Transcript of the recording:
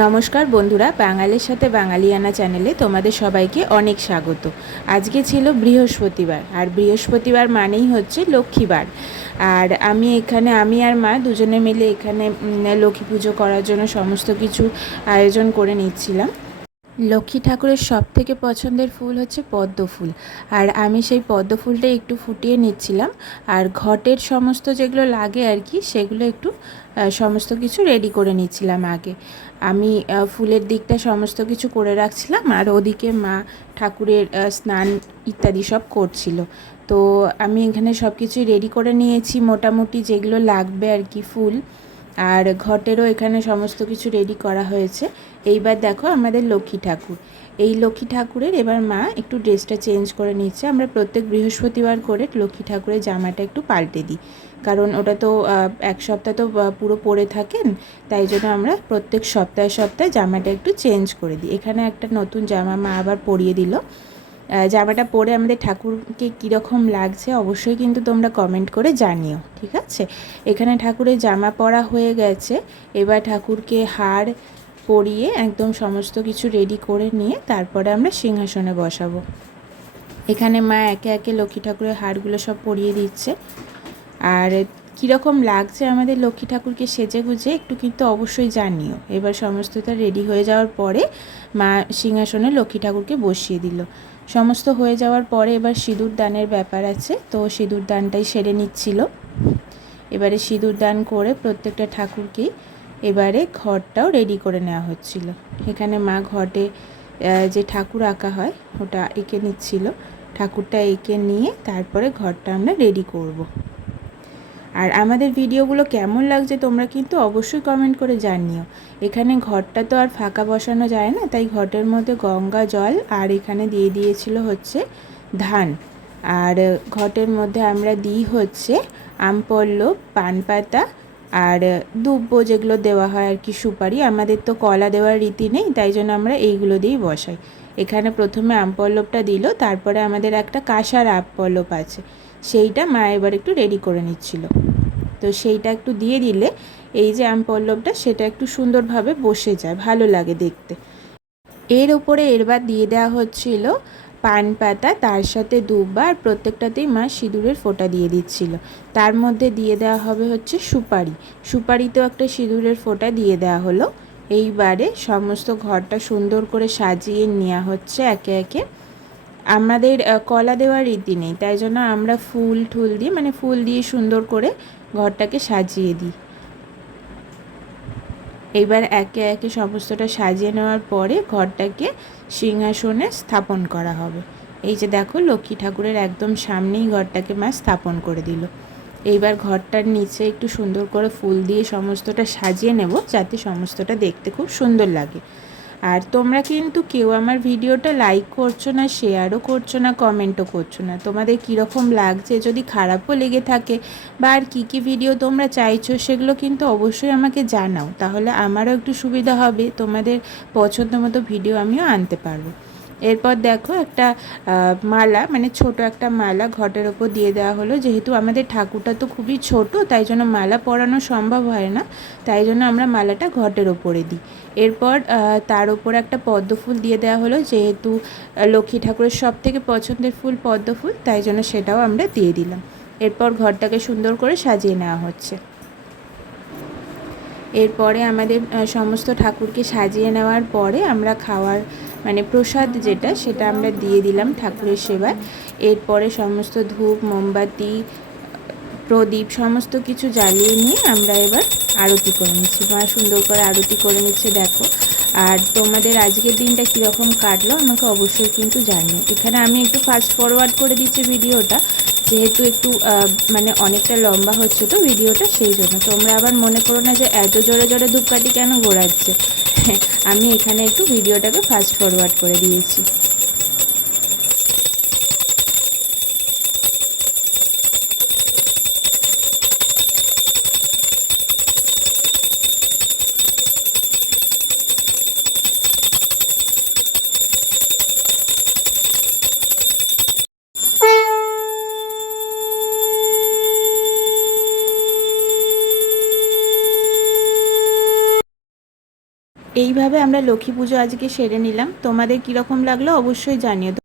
নমস্কার বন্ধুরা, বাঙালির সাথে বাঙালিয়ানা চ্যানেলে তোমাদের সবাইকে অনেক স্বাগত। আজকে ছিল বৃহস্পতিবার, আর বৃহস্পতিবার মানেই হচ্ছে লক্ষ্মীবার। আর আমি আর মা দুজনে মিলে এখানে লক্ষ্মী পুজো করার জন্য সমস্ত কিছু আয়োজন করে নিচ্ছিলাম। লক্ষ্মী ঠাকুরের সবথেকে পছন্দের ফুল হচ্ছে পদ্ম ফুল, আর আমি সেই পদ্ম ফুলটা একটু ফুটিয়ে নিচ্ছিলাম। আর ঘটের সমস্ত যেগুলো লাগে আর কি, সেগুলো একটু সমস্ত কিছু রেডি করে নিচ্ছিলাম আগে। আমি ফুলের দিকটা সমস্ত কিছু করে রাখছিলাম, আর ওদিকে মা ঠাকুরের স্নান ইত্যাদি সব করছিল। তো আমি এখানে সব কিছুই রেডি করে নিয়েছি, মোটামুটি যেগুলো লাগবে আর কি ফুল। আর ঘটেরও এখানে সমস্ত কিছু রেডি করা হয়েছে। এইবার দেখো আমাদের লক্ষ্মী ঠাকুর, এই লক্ষ্মী ঠাকুরের এবার মা একটু ড্রেসটা চেঞ্জ করে নিচ্ছে। আমরা প্রত্যেক বৃহস্পতিবার করে লক্ষ্মী ঠাকুরের জামাটা একটু পাল্টে দিই, কারণ ওটা তো এক সপ্তাহ তো পুরো পরে থাকেন, তাই জন্য আমরা প্রত্যেক সপ্তাহে সপ্তাহে জামাটা একটু চেঞ্জ করে দিই। এখানে একটা নতুন জামা মা আবার পরিয়ে দিল। জামাটা পরে আমাদের ঠাকুরকে কীরকম লাগছে অবশ্যই কিন্তু তোমরা কমেন্ট করে জানিও, ঠিক আছে? এখানে ঠাকুরের জামা পরা হয়ে গেছে। এবার ঠাকুরকে হার পরিয়ে একদম সমস্ত কিছু রেডি করে নিয়ে তারপরে আমরা সিংহাসনে বসাবো। এখানে মা একে একে লক্ষ্মী ঠাকুরের হারগুলো সব পরিয়ে দিচ্ছে। আর কীরকম লাগছে আমাদের লক্ষ্মী ঠাকুরকে সেজে গুজে একটু কিন্তু অবশ্যই জানিও। এবার সমস্তটা রেডি হয়ে যাওয়ার পরে মা সিংহাসনে লক্ষ্মী ঠাকুরকে বসিয়ে দিল। সমস্ত হয়ে যাওয়ার পরে এবার সিঁদুর দানের ব্যাপার আছে, তো সিঁদুর দানটাই সেরে নিচ্ছিল। এবারে সিঁদুর দান করে প্রত্যেকটা ঠাকুরকেই এবারে ঘরটাও রেডি করে নেওয়া হচ্ছিল। এখানে মা ঘটে যে ঠাকুর আঁকা হয় ওটা এঁকে নিচ্ছিল। ঠাকুরটা এঁকে নিয়ে তারপরে ঘরটা আমরা রেডি করব। আর আমাদের ভিডিওগুলো কেমন লাগছে তোমরা কিন্তু অবশ্যই কমেন্ট করে জানিও। এখানে ঘরটা তো আর ফাঁকা বসানো যায় না, তাই ঘটের মধ্যে গঙ্গা জল আর এখানে দিয়ে দিয়েছিল হচ্ছে ধান। আর ঘটের মধ্যে আমরা দিই হচ্ছে আমপল্লব, পান পাতা আর দুব্বো যেগুলো দেওয়া হয় আর কি, সুপারি। আমাদের তো কলা দেওয়ার রীতি নেই, তাই জন্য আমরা এইগুলো দিয়েই বসাই। এখানে প্রথমে আমপল্লবটা দিল, তারপরে আমাদের একটা কাঁসার আমপল্লব আছে, সেইটা মা এবার একটু রেডি করে নিচ্ছিল। তো সেইটা একটু দিয়ে দিলে এই যে আমপল্লবটা সেটা একটু সুন্দরভাবে বসে যায়, ভালো লাগে দেখতে। এর উপরে এরবার দিয়ে দেওয়া হচ্ছিল পান পাতা, তার সাথে দুব্বা, আর প্রত্যেকটাতেই মা সিঁদুরের ফোঁটা দিয়ে দিচ্ছিল। তার মধ্যে দিয়ে দেওয়া হবে হচ্ছে সুপারি, সুপারিতেও একটা সিঁদুরের ফোঁটা দিয়ে দেওয়া হলো। এইবারে সমস্ত ঘরটা সুন্দর করে সাজিয়ে নেওয়া হচ্ছে একে একে। আমাদের কলা দেওয়ার রীতি নেই, তাই জন্য আমরা ফুল ঠুল দিয়ে মানে ফুল দিয়ে সুন্দর করে ঘরটাকে সাজিয়ে দিই। এইবার একে একে সমস্তটা সাজিয়ে নেওয়ার পরে ঘরটাকে সিংহাসনে স্থাপন করা হবে। এই যে দেখো লক্ষ্মী ঠাকুরের একদম সামনেই ঘরটাকে মা স্থাপন করে দিল। এইবার ঘরটার নিচে একটু সুন্দর করে ফুল দিয়ে সমস্তটা সাজিয়ে নেব, যাতে সমস্তটা দেখতে খুব সুন্দর লাগে। আর তোমরা কিন্তু কেউ আমার ভিডিওটা লাইক করছো না, শেয়ারও করছো না, কমেন্টও করছো না। তোমাদের কীরকম লাগছে, যদি খারাপও লেগে থাকে বা আর কী কী ভিডিও তোমরা চাইছো সেগুলো কিন্তু অবশ্যই আমাকে জানাও, তাহলে আমারও একটু সুবিধা হবে, তোমাদের পছন্দ মতো ভিডিও আমিও আনতে পারবো। এরপর দেখো একটা মালা, মানে ছোট একটা মালা ঘটের ওপর দিয়ে দেওয়া হলো। যেহেতু আমাদের ঠাকুরটা তো খুবই ছোট, তাই জন্য মালা পরানো সম্ভব হয় না, তাই জন্য আমরা মালাটা ঘটের ওপরে দিই। এরপর তার উপর একটা পদ্ম ফুল দিয়ে দেওয়া হলো, যেহেতু লক্ষ্মী ঠাকুরের সব থেকে পছন্দের ফুল পদ্ম ফুল, তাই জন্য সেটাও আমরা দিয়ে দিলাম। এরপর ঘরটাকে সুন্দর করে সাজিয়ে নেওয়া হচ্ছে। এরপরে আমাদের সমস্ত ঠাকুরকে সাজিয়ে নেওয়ার পরে আমরা খাওয়ার মানে প্রসাদ যেটা, সেটা আমরা দিয়ে দিলাম ঠাকুরের সেবায়। এরপরে সমস্ত ধূপ মোমবাতি প্রদীপ সমস্ত কিছু জ্বালিয়ে নিয়ে আমরা এবার আরতি করে নিচ্ছি। মা সুন্দর করে আরতি করে নিচ্ছে দেখো। আর তোমাদের আজকের দিনটা কীরকম কাটলো আমাকে অবশ্যই কিন্তু জানিও। এখানে আমি একটু ফাস্ট ফরওয়ার্ড করে দিচ্ছি ভিডিওটা, যেহেতু একটু মানে অনেকটা লম্বা হচ্ছে তো ভিডিওটা, সেই জন্য তোমরা আবার মনে করো না যে এত জোরে জোরে ধূপকাঠি কেন ঘোরাচ্ছে। আমি এখানে একটু ভিডিওটাকে ফাস্ট ফরওয়ার্ড করে দিয়েছি। এইভাবে আমরা লক্ষ্মী পুজো আজকে সেরে নিলাম। তোমাদের কীরকম লাগলো অবশ্যই জানিও।